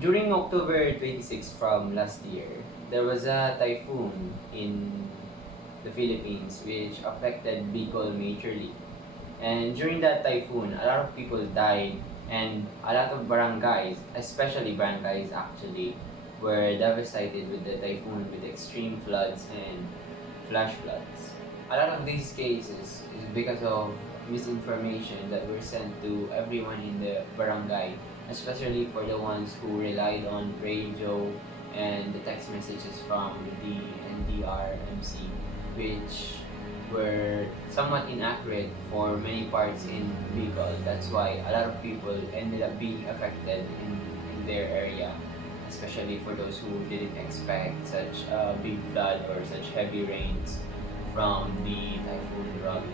During October 26 from last year, there was a typhoon in the Philippines which affected Bicol majorly. And during that typhoon, a lot of people died, and a lot of barangays, especially barangays actually, were devastated with the typhoon with extreme floods and flash floods. A lot of these cases is because of misinformation that were sent to everyone in the barangay, especially for the ones who relied on radio and the text messages from the NDRMC, which were somewhat inaccurate for many parts in Bicol. That's why a lot of people ended up being affected in their area, especially for those who didn't expect such a big flood or such heavy rains from the typhoon Rojo.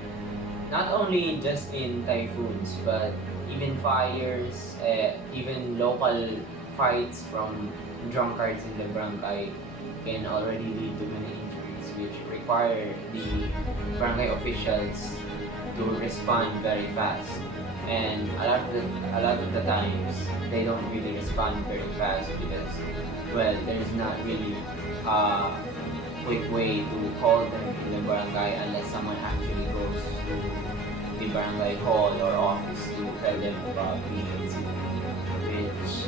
Not only just in typhoons, but even fires, even local fights from drunkards in the barangay can already lead to many injuries, which require the barangay officials to respond very fast. And a lot of the times, they don't really respond very fast because, well, there's not really a quick way to call them to the barangay unless someone actually goes to the barangay hall or office to tell them about the incident, which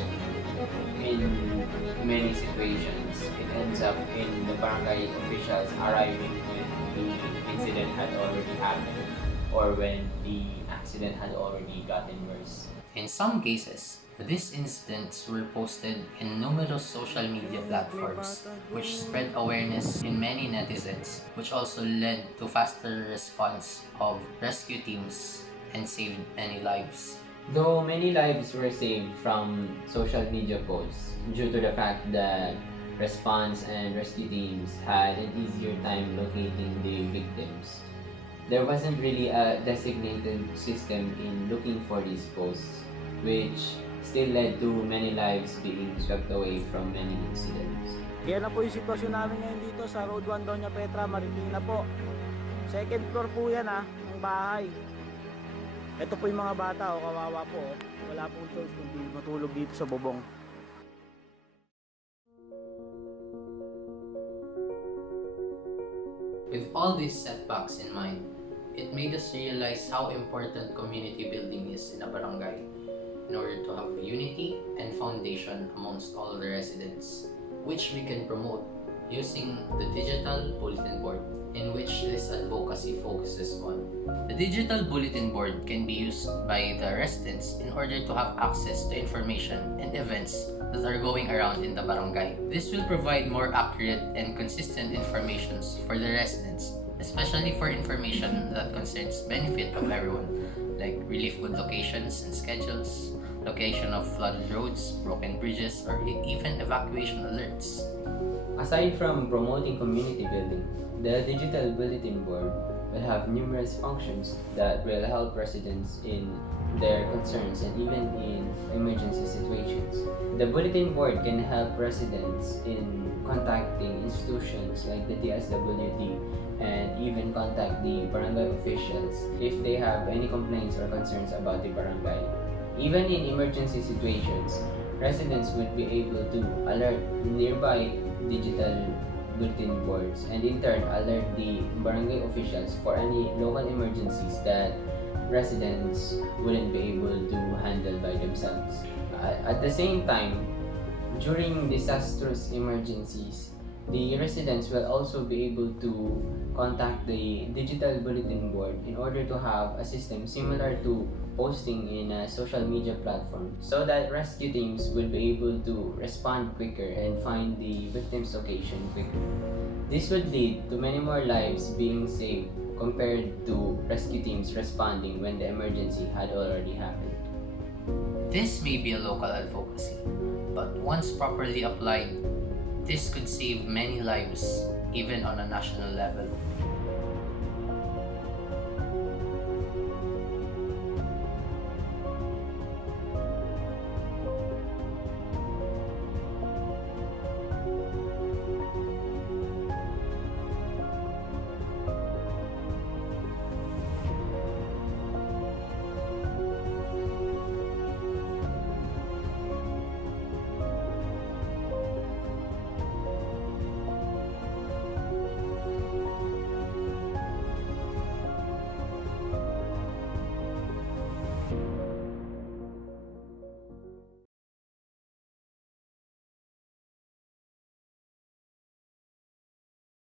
in many situations it ends up in the barangay officials arriving when the incident had already happened or when the accident had already gotten worse. In some cases, these incidents were posted in numerous social media platforms, which spread awareness in many netizens, which also led to faster response of rescue teams and saved many lives. Though many lives were saved from social media posts due to the fact that response and rescue teams had an easier time locating the victims, there wasn't really a designated system in looking for these posts, which still led to many lives being swept away from many incidents. Yan na po yung sitwasyon namin ngayon dito sa Road 1 Doña Petra, Marikina po. Second floor po yan ng bahay. Ito po yung mga bata, kawawa po. Wala pong choice kundi matulog dito sa bubong. With all these setbacks in mind, it made us realize how important community building is in a barangay in order to have unity and foundation amongst all the residents, which we can promote using the digital bulletin board in which this advocacy focuses on. The digital bulletin board can be used by the residents in order to have access to information and events that are going around in the barangay. This will provide more accurate and consistent informations for the residents, especially for information that concerns benefit of everyone, like relief good locations and schedules, location of flooded roads, broken bridges, or even evacuation alerts. Aside from promoting community building, the digital bulletin board will have numerous functions that will help residents in their concerns and even in emergency situations. The bulletin board can help residents in contacting institutions like the DSWD and even contact the barangay officials if they have any complaints or concerns about the barangay. Even in emergency situations, residents would be able to alert nearby digital bulletin boards and in turn alert the barangay officials for any local emergencies that residents wouldn't be able to handle by themselves. At the same time, during disastrous emergencies, the residents will also be able to contact the digital bulletin board in order to have a system similar to posting in a social media platform so that rescue teams will be able to respond quicker and find the victim's location quicker. This would lead to many more lives being saved compared to rescue teams responding when the emergency had already happened. This may be a local advocacy, but once properly applied, this could save many lives, even on a national level.